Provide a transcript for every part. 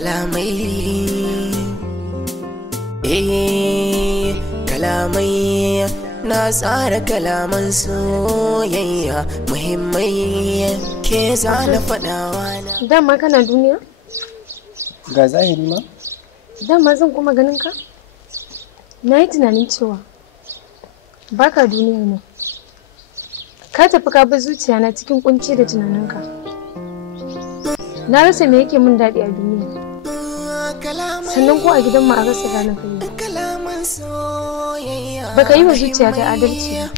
kalamai kalamai na tsara kalaman soyayya muhimmai ke zana faɗawa na. Dama kana duniya? Ga zahiri ma? Dama zan kuma ganin ka? Na yi tunanin cewa baka duniya ne. Ka tafi ka bar zuciya na cikin kunci da tunaninka. Na rasa me yake min daɗi a duniya. Sannan ko a gidan mu a rasa gane kai. Baka yi wa zuciya ta adalci ba.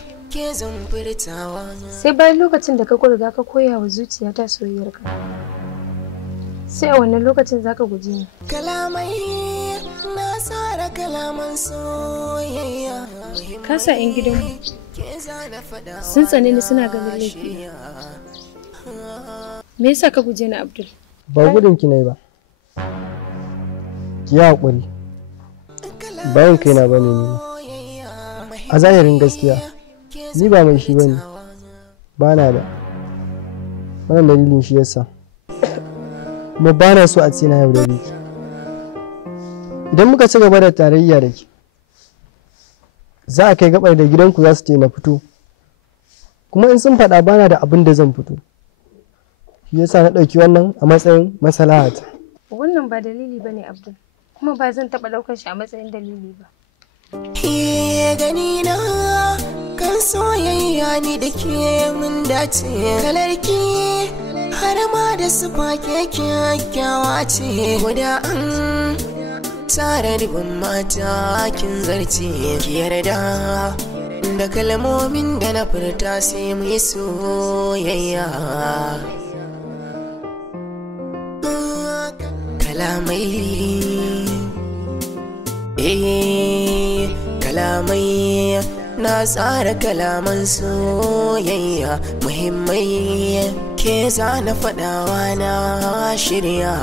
Sai bayan lokacin da ka riga ka koya wa zuciya ta soyayyarka. Sai a wannan lokacin zaka guje ni. Ka sa 'yan gidanmu sun tsane ni suna ganin laifi. Me yasa ka guje ni, Abdul? Ba gudun ki ne ba. Ki yi haƙuri. Bayan kaina bane ni. A zahirin gaskiya, ni ba mai shi bane. Ba na da. Wannan dalilin shi yasa. Kuma ba na so a ce na yaudare ki. Idan muka ci gaba da tarayya da ki, za a kai gabar da gidanku za su ce na fito. Kuma in sun faɗa bana da abin da zan fito. Shi yasa na ɗauki wannan a matsayin masalahata. Wannan ba dalili ba ne, Abdul. Kuma ba zan taɓa ɗaukar shi a matsayin dalili ba. Gani na kan soyayya ni da ke mun dace. Kalarki har ma da su fake kyakkyawa ce. Guda an tare dubin mata kin zarce. Ki yarda da kalmomin da na furta sai mu yi soyayya. Kalamai kalamai na tsara kalaman soyayya muhimmai ke zana faɗawa na shirya.